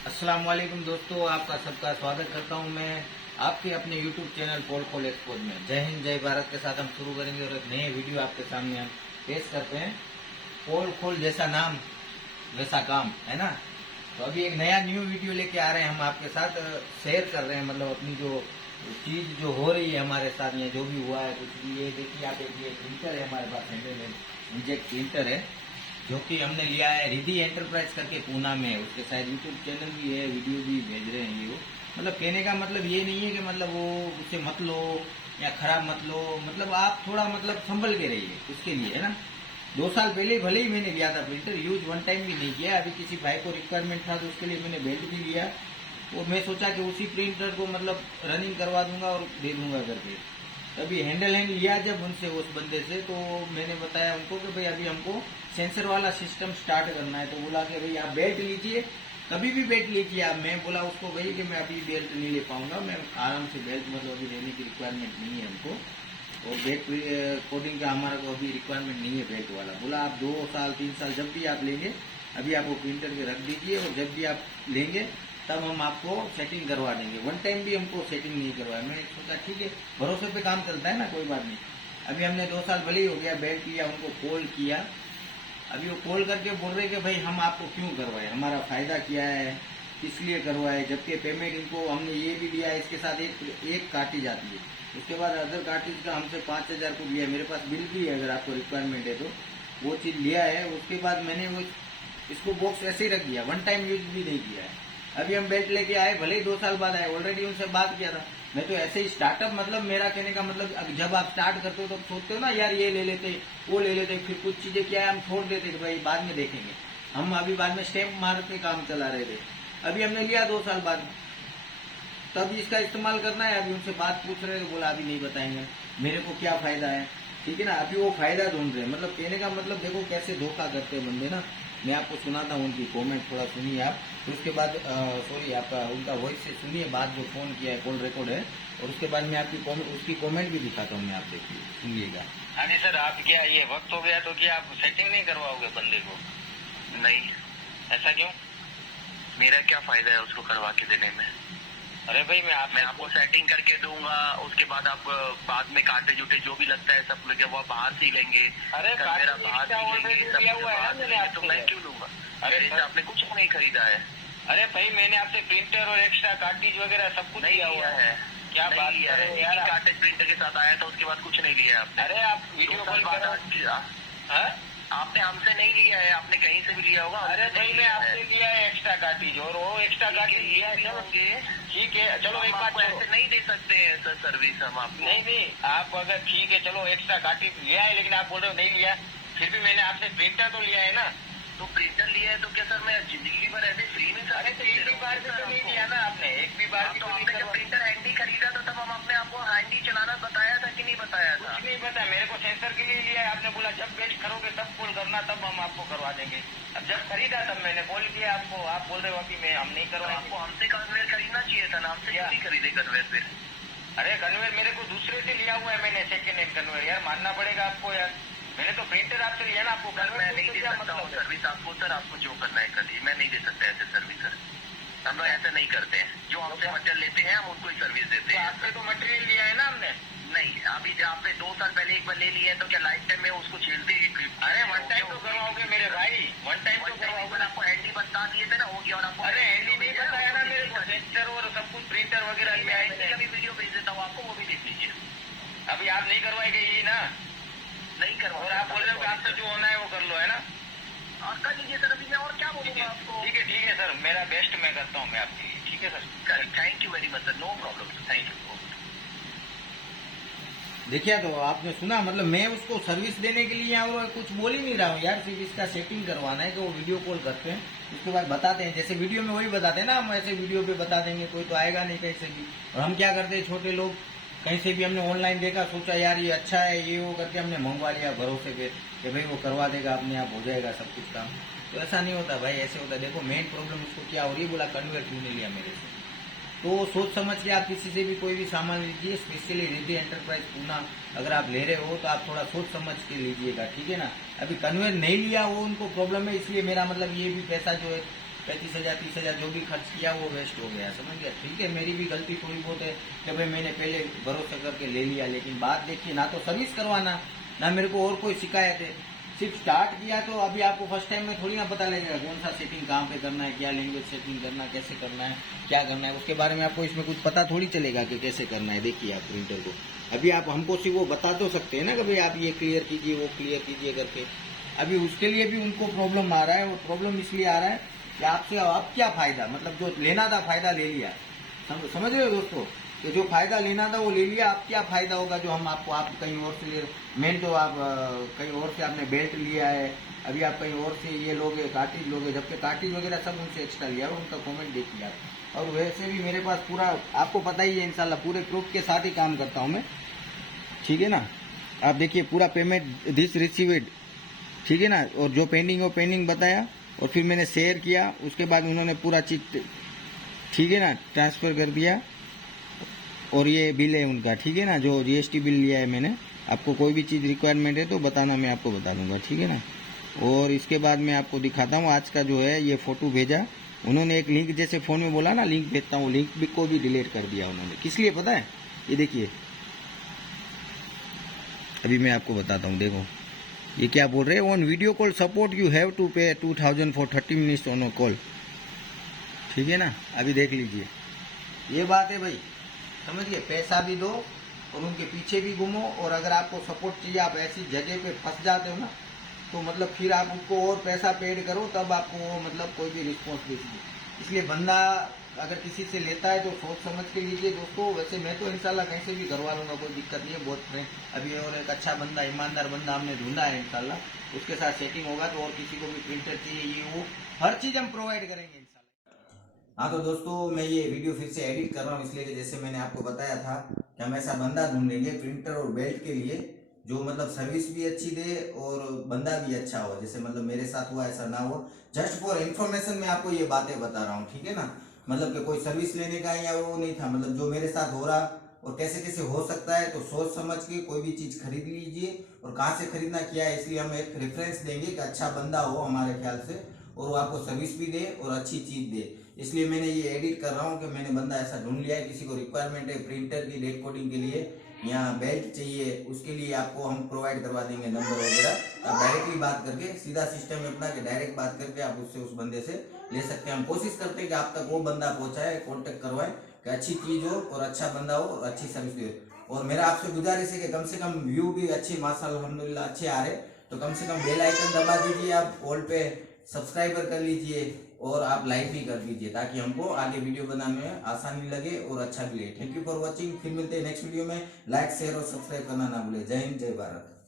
अस्सलाम वालेकुम दोस्तों, आपका सबका स्वागत करता हूं मैं आपके अपने YouTube चैनल पोल खोल एक्सपोर्ट में। जय हिंद जय भारत के साथ हम शुरू करेंगे और एक नए वीडियो आपके सामने हम पेश करते हैं। पोल खोल जैसा नाम वैसा काम, है ना। तो अभी एक नया न्यू वीडियो लेके आ रहे हैं, हम आपके साथ शेयर कर रहे हैं, मतलब अपनी जो चीज जो हो रही है हमारे साथ या जो भी हुआ है कुछ भी। ये देखिए आप, एक ये प्रिंटर है हमारे पास, इंजेक्ट प्रिंटर है जो कि हमने लिया है रिद्धि एंटरप्राइज करके पूना में। उसके शायद यूट्यूब चैनल भी है, वीडियो भी भेज रहे हैं ये वो। मतलब कहने का मतलब ये नहीं है कि मतलब वो उससे मत लो या खराब मत लो, मतलब आप थोड़ा मतलब संभल के रहिए उसके लिए, है ना। 2 साल पहले भले ही मैंने लिया था प्रिंटर, यूज वन टाइम भी नहीं किया। अभी किसी भाई को रिक्वायरमेंट था तो उसके लिए मैंने बेल्ट भी लिया और मैं सोचा कि उसी प्रिंटर को मतलब रनिंग करवा दूंगा और दे दूंगा करके। तभी हैंड लिया जब उनसे, उस बंदे से, तो मैंने बताया उनको कि भाई अभी हमको सेंसर वाला सिस्टम स्टार्ट करना है। तो बोला कि भाई आप बेल्ट लीजिए, कभी भी बेल्ट लीजिए आप। मैं बोला उसको भाई कि मैं अभी बेल्ट नहीं ले पाऊंगा, मैं आराम से बेल्ट मतलब अभी लेने की रिक्वायरमेंट नहीं है हमको, और बेल्ट कोडिंग का हमारा को अभी रिक्वायरमेंट नहीं है बेल्ट वाला। बोला आप 2 साल 3 साल जब भी आप लेंगे, अभी आप वो प्रिंटर के रख दीजिए और जब भी आप लेंगे तब हम आपको सेटिंग करवा देंगे। वन टाइम भी हमको सेटिंग नहीं करवाया। मैंने सोचा ठीक है, भरोसे पे काम चलता है ना, कोई बात नहीं। अभी हमने 2 साल भले ही हो गया, बेल्ट लिया, उनको कॉल किया। अभी वो कॉल करके बोल रहे कि भाई हम आपको क्यों करवाए, हमारा फायदा क्या है, किस लिए करवाए, जबकि पेमेंट इनको हमने ये भी दिया है, इसके साथ एक कार्टिज आती है, उसके बाद अदर कार्टिज का हमसे 5,000 को लिया। मेरे पास बिल भी है, अगर आपको रिक्वायरमेंट है तो वो चीज़ लिया है। उसके बाद मैंने वो इसको बॉक्स ऐसे ही रख दिया, वन टाइम यूज भी नहीं किया है। अभी हम बेल्ट लेके आए, भले ही 2 साल बाद आए, ऑलरेडी उनसे बात किया था। मैं तो ऐसे ही स्टार्टअप, मतलब मेरा कहने का मतलब जब आप स्टार्ट करते हो तो सोचते हो ना यार ये ले लेते वो ले लेते, फिर कुछ चीजें क्या है हम छोड़ देते भाई बाद में देखेंगे। हम अभी बाद में स्टैंप मार के काम चला रहे थे। अभी हमने लिया 2 साल बाद, तब इसका इस्तेमाल करना है। अभी उनसे बात पूछ रहे थे, बोला अभी नहीं बताएंगे, मेरे को क्या फायदा है, ठीक है ना। अभी वो फायदा ढूंढ रहे हैं, मतलब कहने का मतलब देखो कैसे धोखा करते हैं बंदे ना। मैं आपको सुनाता हूँ उनकी कमेंट, थोड़ा सुनिए आप, फिर उसके बाद सॉरी आपका उनका वॉइस से सुनिए बात, जो फोन किया है, कॉल रिकॉर्ड है, और उसके बाद मैं आपकी उसकी कमेंट भी दिखाता हूँ मैं, आप देखिए सुनिएगा। हाँ जी सर, आप क्या ये वक्त हो गया तो क्या आप सेटिंग नहीं करवाओगे बंदे को? नहीं, ऐसा क्यों? मेरा क्या फायदा है उसको करवा के देने में? अरे भाई मैं आपको सेटिंग करके दूंगा, उसके बाद आप बाद में काटे जुटे जो भी लगता है सब लेके वो बाहर से ही लेंगे। अरे मेरा बाहर से लेंगे, लिया हुआ है ना मैंने तो मैं क्यों लूंगा? अरे आपने कुछ नहीं खरीदा है। अरे भाई मैंने आपसे प्रिंटर और एक्स्ट्रा कार्टिज वगैरह सब कुछ नहीं लिया है। क्या बात कर रहे हैं यार? कार्टेज प्रिंटर के साथ आया था, उसके बाद कुछ नहीं लिया आपने। अरे आप वीडियो कॉल कर, आपने हमसे नहीं लिया है, आपने कहीं से भी लिया होगा। अरे भाई मैं आपसे लिया है एक्स्ट्रा कार्टिज, और वो एक्स्ट्रा कार्टिज लिया है। ठीक है चलो, एक बात ऐसे नहीं दे सकते हैं सर सर्विस हम आपको। नहीं आप अगर ठीक है चलो एक्स्ट्रा कार्टिज लिया है, लेकिन आप बोल रहे हो नहीं लिया, फिर भी मैंने आपसे प्रिंटर तो लिया है ना। तो प्रिंटर लिया है तो क्या सर मैं जिंदगी भर ऐसे फ्री में? अरे तो एक भी बार भी तो नहीं लिया ना आपने, एक भी बार भी तो तो आपने जब प्रिंटर हैंडी खरीदा था तब हम अपने आपको हैंडी चलाना बताया था कि नहीं बताया था? कुछ नहीं पता, मेरे को सेंसर के लिए लिया है। आपने बोला जब बेल्ट करोगे तब कॉल करना, तब हम आपको करवा देंगे। अब जब खरीदा तब मैंने कॉल किया आपको, आप बोल रहे हो कि मैं हम नहीं करवाएंगे। आपको हमसे कन्वेयर खरीदना चाहिए था ना, हमसे क्यों नहीं खरीदे कन्वेयर फिर? अरे कन्वेयर मेरे को दूसरे से लिया हुआ है मैंने, सेकेंड हैंड कन्वेयर। यार मानना पड़ेगा आपको यार, मैंने तो प्रिंटर आपसे लिया ना, आपको मैं नहीं दे सकता हूँ सर्विस आपको। सर आपको जो करना है करिए, मैं नहीं दे सकता ऐसे सर्विस सर। हम लोग ऐसे नहीं करते हैं, जो हमसे मटेरियल लेते हैं हम उनको ही सर्विस देते हैं। आपसे तो मटेरियल लिया है ना हमने? नहीं, अभी आपने 2 साल पहले एक बार ले लिया है तो क्या लाइफ टाइम में उसको झेलते ही? अरे वन टाइम तो करवाओगे मेरे भाई, वन टाइम तो करवाओगे। आपको हैंडी बता दिए थे ना, हो गया। और आपको अरे हैंडी नहीं बताया ना मेरे को, सेंसर और सब कुछ प्रिंटर वगैरह लिया है मैंने। अभी वीडियो भेज देता हूँ आपको, वो भी देख लीजिए। अभी आप नहीं करवाएंगे यही ना? नहीं करवा, और आप बोल रहे हो कि आपसे जो होना है वो कर लो, है ना? और कर लीजिए सर, अभी मैं और क्या बोलूँगा आपको। ठीक है सर, मेरा बेस्ट मैं करता हूँ मैं आपके लिए। ठीक है sir, thank you very much sir, no problem, thank you. देखिए तो आपने सुना, मतलब मैं उसको सर्विस देने के लिए और कुछ बोल ही नहीं रहा हूँ यार, सिर्फ इसका सेटिंग करवाना है कि वो वीडियो कॉल करते हैं, उसके बाद बताते हैं, जैसे वीडियो में वही बताते हैं ना, हम ऐसे वीडियो पे बता देंगे, कोई तो आएगा नहीं कहीं से भी। और हम क्या करते हैं, छोटे लोग कहीं से भी हमने ऑनलाइन देखा, सोचा यार ये अच्छा है, ये वो करके हमने मंगवा लिया भरोसे पे कि भाई वो करवा देगा, अपने आप हो जाएगा सब कुछ काम। तो ऐसा नहीं होता भाई, ऐसे होता है। देखो मेन प्रॉब्लम उसको क्या हो रही है, बोला कन्वेयर क्यों नहीं लिया मेरे से। तो सोच समझ के आप किसी से भी कोई भी सामान लीजिए, स्पेशली रिद्धि एंटरप्राइज पूना अगर आप ले रहे हो तो आप थोड़ा सोच समझ के लीजिएगा, ठीक है ना। अभी कन्वेयर नहीं लिया, वो उनको प्रॉब्लम है, इसलिए मेरा मतलब ये भी पैसा जो है 35,000 30,000 जो भी खर्च किया वो वेस्ट हो गया, समझ गया। ठीक है, मेरी भी गलती थोड़ी बहुत है कि भाई मैंने पहले भरोसा करके ले लिया, लेकिन बात देखिए ना तो सर्विस करवाना ना मेरे को और कोई शिकायत है। सिर्फ स्टार्ट किया तो अभी आपको फर्स्ट टाइम में थोड़ी ना पता लगेगा कौन सा सेटिंग कहाँ पे करना है, क्या लैंग्वेज सेटिंग करना है, कैसे करना है, क्या करना है, उसके बारे में आपको इसमें कुछ पता थोड़ी चलेगा कि कैसे करना है। देखिए आप प्रिंटर को अभी आप हमको सिर्फ वो बता तो सकते हैं ना कि भाई आप ये क्लियर कीजिए वो क्लियर कीजिए करके। अभी उसके लिए भी उनको प्रॉब्लम आ रहा है, वो प्रॉब्लम इसलिए आ रहा है कि आपसे अब क्या फायदा, मतलब जो लेना था फायदा ले लिया, समझ रहे हो दोस्तों, कि जो फायदा लेना था वो ले लिया, अब क्या फायदा होगा जो हम आपको आप कहीं और से ले। मेन तो आप कहीं और से आपने बेल्ट लिया है, अभी आप कहीं और से ये लोगे कार्टिज लोगे, जबकि कार्टिज वगैरह सब उनसे एक्स्ट्रा लिया है, उनका कमेंट देखिए आप। और वैसे भी मेरे पास पूरा आपको पता ही है इंशाल्लाह पूरे प्रूफ के साथ ही काम करता हूँ मैं, ठीक है ना। आप देखिए पूरा पेमेंट दिस रिसीव्ड, ठीक है ना, और जो पेंडिंग वो पेंडिंग बताया और फिर मैंने शेयर किया, उसके बाद उन्होंने पूरा चीज ठीक है ना ट्रांसफर कर दिया। और ये बिल है उनका, ठीक है ना, जो GST बिल लिया है मैंने। आपको कोई भी चीज़ रिक्वायरमेंट है तो बताना, मैं आपको बता दूंगा, ठीक है ना। और इसके बाद मैं आपको दिखाता हूँ आज का जो है ये फ़ोटो भेजा उन्होंने, एक लिंक जैसे फ़ोन में बोला ना लिंक भेजता हूँ, लिंक भी को भी डिलीट कर दिया उन्होंने। किस लिए पता है, ये देखिए अभी मैं आपको बताता हूँ। देखो ये क्या बोल रहे हैं, on video call support you have to pay 2000 for 30 minutes on a call, ठीक है ना। अभी देख लीजिए ये बात है भाई, समझिए, पैसा भी दो और उनके पीछे भी घूमो, और अगर आपको सपोर्ट चाहिए आप ऐसी जगह पे फंस जाते हो ना तो मतलब फिर आप उनको और पैसा पेड करो तब आपको वो मतलब कोई भी रिस्पॉन्स दीजिए। इसलिए बंदा अगर किसी से लेता है तो सोच समझ के लीजिए दोस्तों। वैसे मैं तो इंशाल्लाह कहीं से भी करवा लूँगा, कोई दिक्कत नहीं है, बहुत फ्रेंड अभी और एक अच्छा बंदा ईमानदार बंदा हमने ढूंढा है इंशाल्लाह, उसके साथ सेटिंग होगा तो और किसी को भी प्रिंटर चाहिए ये वो हर चीज़ हम प्रोवाइड करेंगे इंशाल्लाह। हाँ तो दोस्तों मैं ये वीडियो फिर से एडिट कर रहा हूँ इसलिए कि जैसे मैंने आपको बताया था कि हम ऐसा बंदा ढूंढेंगे प्रिंटर और बेल्ट के लिए जो मतलब सर्विस भी अच्छी दे और बंदा भी अच्छा हो, जैसे मतलब मेरे साथ हुआ ऐसा ना हो। जस्ट फॉर इन्फॉर्मेशन मैं आपको ये बातें बता रहा हूँ, ठीक है ना, मतलब कि कोई सर्विस लेने का या वो नहीं था, मतलब जो मेरे साथ हो रहा और कैसे कैसे हो सकता है, तो सोच समझ के कोई भी चीज़ खरीद लीजिए। और कहाँ से खरीदना क्या है इसलिए हम एक रेफरेंस देंगे कि अच्छा बंदा हो हमारे ख्याल से और वो आपको सर्विस भी दे और अच्छी चीज़ दे। इसलिए मैंने ये एडिट कर रहा हूँ कि मैंने बंदा ऐसा ढूंढ लिया है, किसी को रिक्वायरमेंट है प्रिंटर की डेट कोडिंग के लिए या बेल्ट चाहिए उसके लिए आपको हम प्रोवाइड करवा देंगे नंबर वगैरह। आप डायरेक्टली बात करके सीधा सिस्टम में अपना के डायरेक्ट बात करके आप उससे उस बंदे से ले सकते हैं। हम कोशिश करते हैं कि आप तक वो बंदा पहुंचाए, कॉन्टेक्ट करवाए कि अच्छी चीज़ हो और अच्छा बंदा हो और अच्छी सर्विस दे। और मेरा आपसे गुजारिश है कि कम से कम व्यू भी अच्छे माशाल्लाह अल्हम्दुलिल्लाह अच्छे आ रहे, तो कम से कम बेल आइकन दबा दीजिए, आप ऑल पे सब्सक्राइबर कर लीजिए और आप लाइक भी कर दीजिए ताकि हमको आगे वीडियो बनाने में आसानी लगे और अच्छा भी लगे। थैंक यू फॉर वॉचिंग, फिर मिलते हैं नेक्स्ट वीडियो में। लाइक शेयर और सब्सक्राइब करना ना भूले। जय हिंद जय भारत।